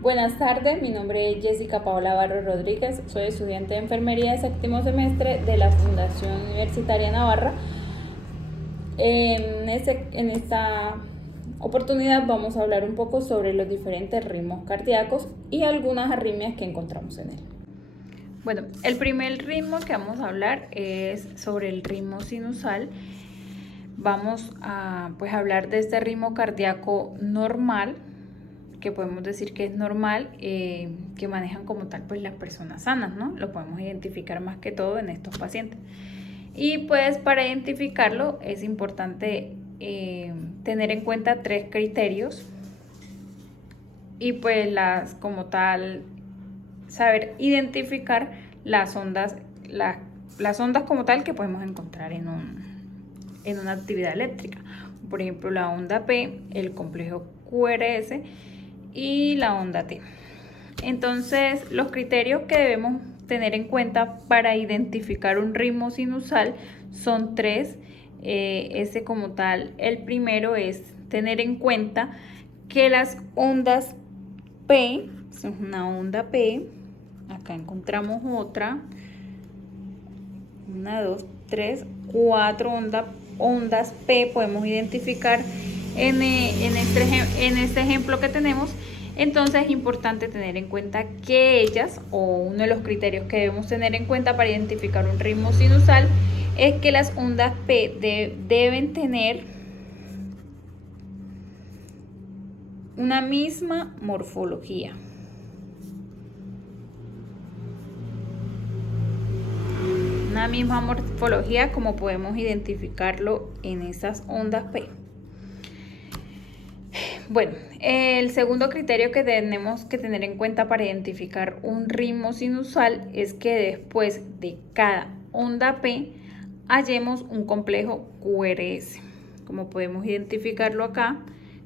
Buenas tardes, mi nombre es Jessica Paola Barro Rodríguez, soy estudiante de enfermería de séptimo semestre de la Fundación Universitaria Navarra. En esta oportunidad vamos a hablar un poco sobre los diferentes ritmos cardíacos y algunas arritmias que encontramos en él. Bueno, el primer ritmo que vamos a hablar es sobre el ritmo sinusal. Vamos a hablar de este ritmo cardíaco normal, que podemos decir que es normal, que manejan como tal pues las personas sanas, ¿no? Lo podemos identificar más que todo en estos pacientes. Y pues para identificarlo es importante tener en cuenta tres criterios y pues como tal saber identificar las ondas como tal que podemos encontrar en una actividad eléctrica. Por ejemplo, la onda P, el complejo QRS y la onda T. Entonces, los criterios que debemos tener en cuenta para identificar un ritmo sinusal son tres. Ese como tal, el primero es tener en cuenta que las ondas P, es una onda P, acá encontramos otra, 1, 2, 3, 4 ondas P podemos identificar en este ejemplo que tenemos. Entonces es importante tener en cuenta que ellas, o uno de los criterios que debemos tener en cuenta para identificar un ritmo sinusal, es que las ondas P deben tener una misma morfología. Una misma morfología como podemos identificarlo en esas ondas P. Bueno, el segundo criterio que tenemos que tener en cuenta para identificar un ritmo sinusal es que después de cada onda P hallemos un complejo QRS. Como podemos identificarlo acá,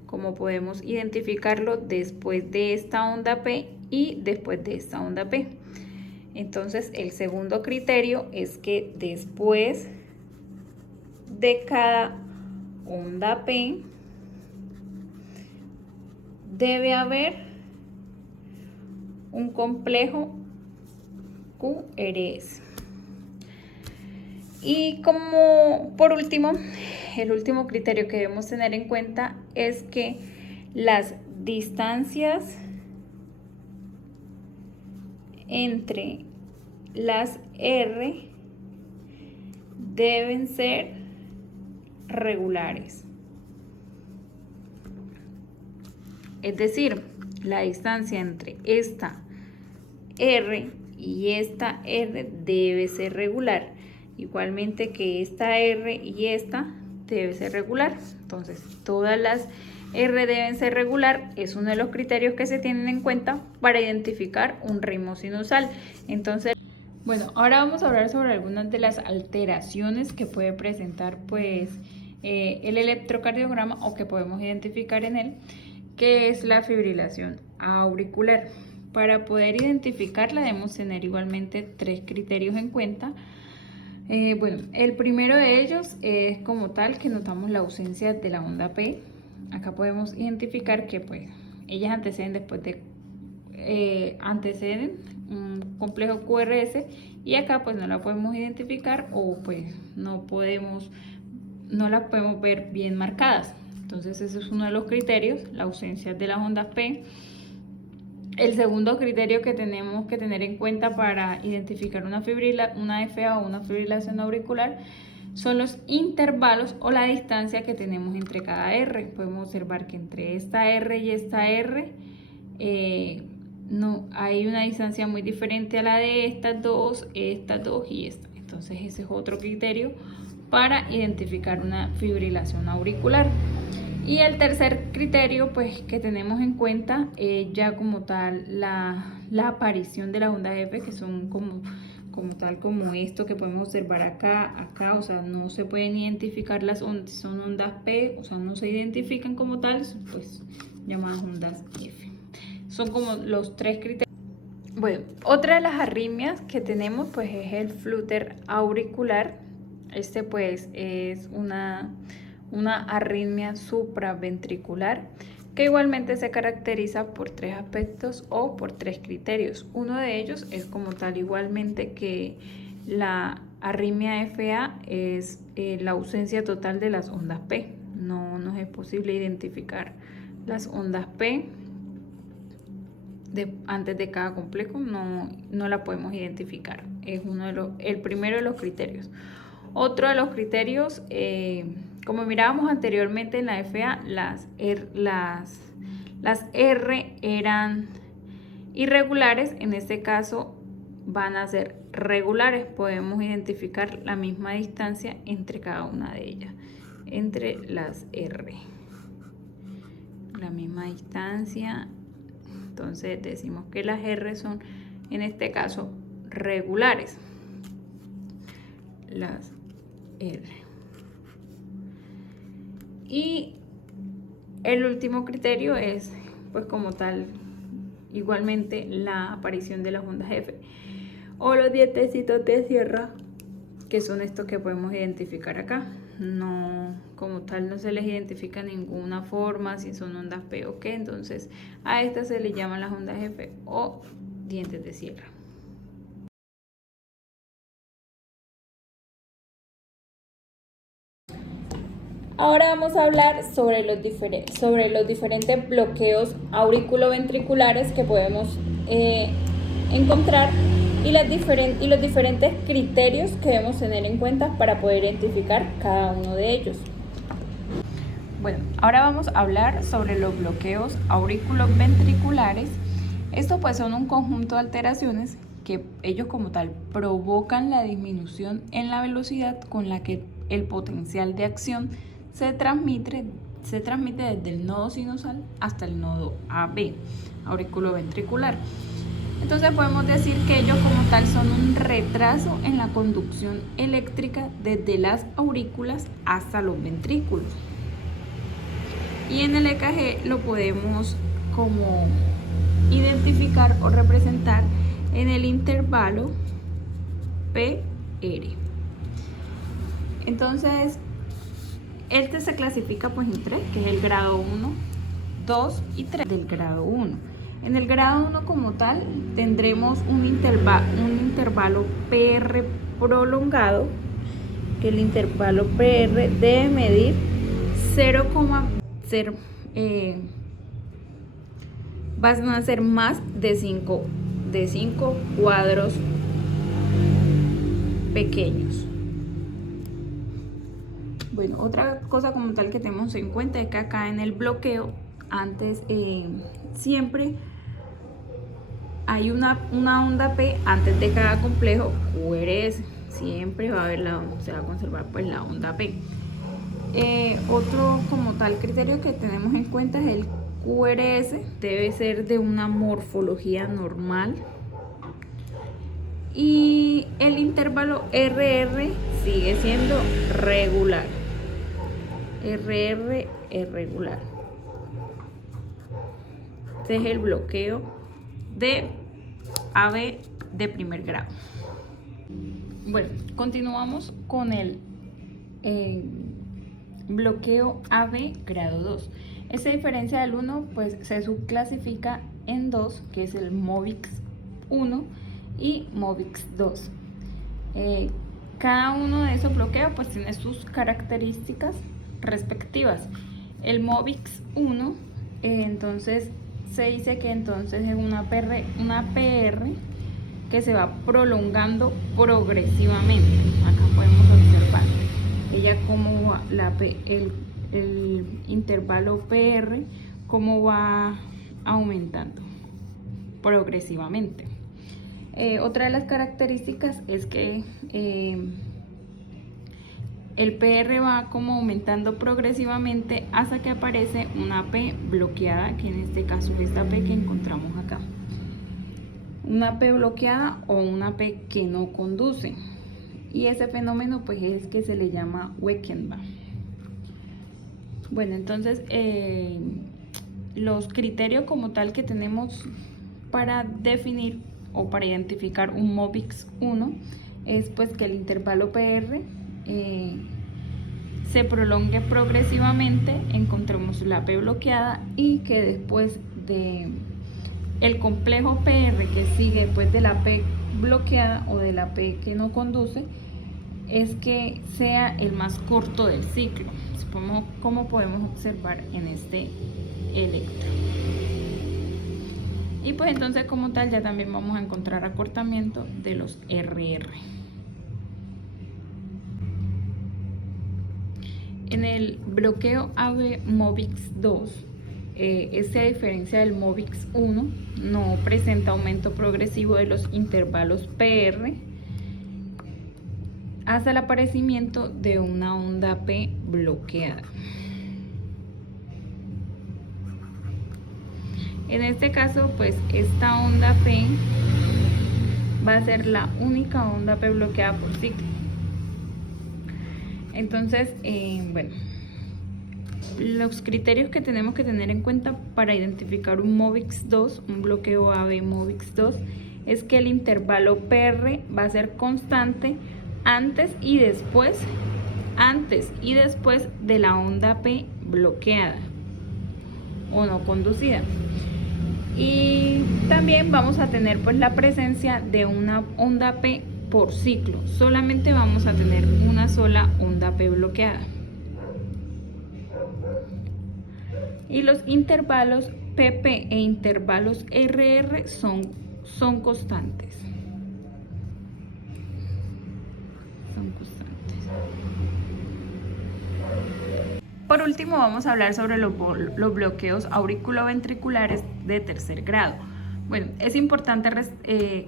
como podemos identificarlo después de esta onda P y después de esta onda P. Entonces, el segundo criterio es que después de cada onda P debe haber un complejo QRS. Y como por último, el último criterio que debemos tener en cuenta es que las distancias entre las R deben ser regulares. Es decir, la distancia entre esta R y esta R debe ser regular. Igualmente que esta R y esta debe ser regular. Entonces, todas las R deben ser regular. Es uno de los criterios que se tienen en cuenta para identificar un ritmo sinusal. Entonces, bueno, ahora vamos a hablar sobre algunas de las alteraciones que puede presentar el electrocardiograma o que podemos identificar en él, que es la fibrilación auricular. Para poder identificarla debemos tener igualmente tres criterios en cuenta. Bueno, el primero de ellos es como tal que notamos la ausencia de la onda P. Acá podemos identificar que ellas anteceden un complejo QRS y acá no la podemos identificar o no la podemos ver bien marcadas. Entonces ese es uno de los criterios, la ausencia de las ondas P. El segundo criterio que tenemos que tener en cuenta para identificar una FA o una fibrilación auricular son los intervalos o la distancia que tenemos entre cada R. Podemos observar que entre esta R y esta R no hay una distancia muy diferente a la de estas dos y esta. Entonces ese es otro criterio para identificar una fibrilación auricular. Y el tercer criterio que tenemos en cuenta es ya como tal la aparición de la onda F, que son como esto que podemos observar acá, o sea, no se pueden identificar las ondas, son ondas P, o sea, no se identifican como tal, llamadas ondas F. Son como los tres criterios. Bueno, otra de las arritmias que tenemos es el flúter auricular. Este es una arritmia supraventricular que igualmente se caracteriza por 3 aspectos o por 3 criterios. Uno de ellos es como tal igualmente que la arritmia FA es la ausencia total de las ondas P. No nos es posible identificar las ondas P antes de cada complejo, no la podemos identificar. Es el primero de los criterios. Otro de los criterios, como mirábamos anteriormente en la FA, las R eran irregulares, en este caso van a ser regulares. Podemos identificar la misma distancia entre cada una de ellas, entre las R. La misma distancia, entonces decimos que las R son, en este caso, regulares. Las R. Y el último criterio es, pues como tal, igualmente la aparición de las ondas F o los dientecitos de sierra, que son estos que podemos identificar acá. No, como tal, no se les identifica ninguna forma, si son ondas P o qué. Entonces a estas se les llaman las ondas F o dientes de sierra. Ahora vamos a hablar sobre los diferentes bloqueos auriculoventriculares que podemos encontrar y los diferentes criterios que debemos tener en cuenta para poder identificar cada uno de ellos. Bueno, ahora vamos a hablar sobre los bloqueos auriculoventriculares. Estos pues son un conjunto de alteraciones que ellos como tal provocan la disminución en la velocidad con la que el potencial de acción se transmite desde el nodo sinusal hasta el nodo AB, auriculoventricular. Entonces podemos decir que ellos como tal son un retraso en la conducción eléctrica desde las aurículas hasta los ventrículos. Y en el EKG lo podemos como identificar o representar en el intervalo PR. Entonces, este se clasifica pues en 3, que es el grado 1, 2 y 3 del grado 1. En el grado 1 como tal tendremos un intervalo PR prolongado, que el intervalo PR debe medir 0,0, van a ser más de 5 cuadros pequeños. Bueno, otra cosa como tal que tenemos en cuenta es que acá en el bloqueo, antes siempre hay una onda P antes de cada complejo QRS. Siempre va a haber se va a conservar pues la onda P. Otro como tal criterio que tenemos en cuenta es el QRS. Debe ser de una morfología normal. Y el intervalo RR sigue siendo regular. RR es regular. Este es el bloqueo de AB de primer grado. Bueno, continuamos con el bloqueo AB grado 2. Esta diferencia del 1 pues se subclasifica en 2, que es el MOVIX 1 y MOVIX 2. Cada uno de esos bloqueos pues tiene sus características respectivas. El MOVIX 1 entonces se dice que entonces es una PR que se va prolongando progresivamente. Acá podemos observar ella cómo va el intervalo PR, cómo va aumentando progresivamente. Otra de las características es que el PR va como aumentando progresivamente hasta que aparece una P bloqueada, que en este caso es esta P que encontramos acá. Una P bloqueada o una P que no conduce. Y ese fenómeno pues es que se le llama Weckenbach. Bueno, entonces los criterios como tal que tenemos para definir o para identificar un MOVIX 1 es pues que el intervalo PR se prolongue progresivamente, encontremos la P bloqueada y que después de el complejo PR que sigue después de la P bloqueada o de la P que no conduce es que sea el más corto del ciclo, como podemos observar en este electro. Y pues entonces como tal ya también vamos a encontrar acortamiento de los RR. En el bloqueo AB MOVIX 2, este, a diferencia del MOVIX 1, no presenta aumento progresivo de los intervalos PR hasta el aparecimiento de una onda P bloqueada. En este caso, pues esta onda P va a ser la única onda P bloqueada por ciclo. Entonces, bueno, los criterios que tenemos que tener en cuenta para identificar un MOVIX 2, un bloqueo AB MOVIX 2, es que el intervalo PR va a ser constante antes y después de la onda P bloqueada o no conducida. Y también vamos a tener pues la presencia de una onda P por ciclo. Solamente vamos a tener una sola onda P bloqueada. Y los intervalos PP e intervalos RR son constantes. Por último, vamos a hablar sobre los bloqueos auriculoventriculares de tercer grado. Bueno, es importante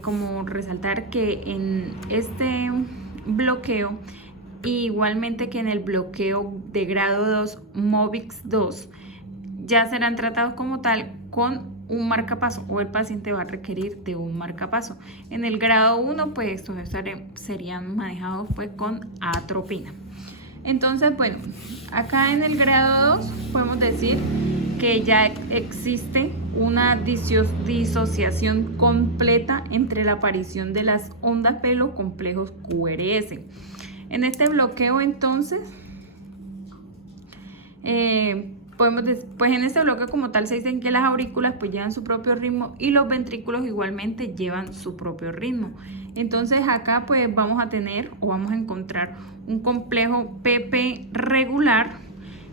como resaltar que en este bloqueo, igualmente que en el bloqueo de grado 2, MOVIX 2, ya serán tratados como tal con un marcapaso o el paciente va a requerir de un marcapaso. En el grado 1, pues estos serían manejados pues con atropina. Entonces, bueno, acá en el grado 2 podemos decir que ya existe una disociación completa entre la aparición de las ondas P y los complejos QRS. En este bloqueo, entonces, pues en este bloqueo como tal se dicen que las aurículas pues llevan su propio ritmo y los ventrículos igualmente llevan su propio ritmo. Entonces acá pues vamos a tener o vamos a encontrar un complejo PP regular,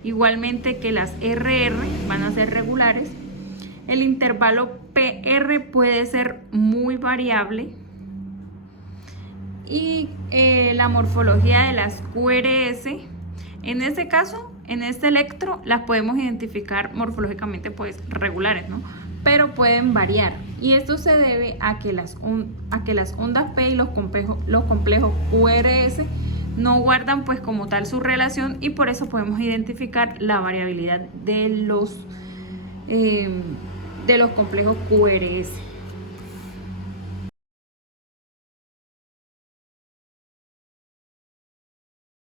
igualmente que las RR van a ser regulares. El intervalo PR puede ser muy variable y la morfología de las QRS, en este caso, en este electro, las podemos identificar morfológicamente pues regulares, ¿no? Pero pueden variar y esto se debe a que las ondas P y los complejos QRS no guardan pues como tal su relación y por eso podemos identificar la variabilidad de los complejos QRS.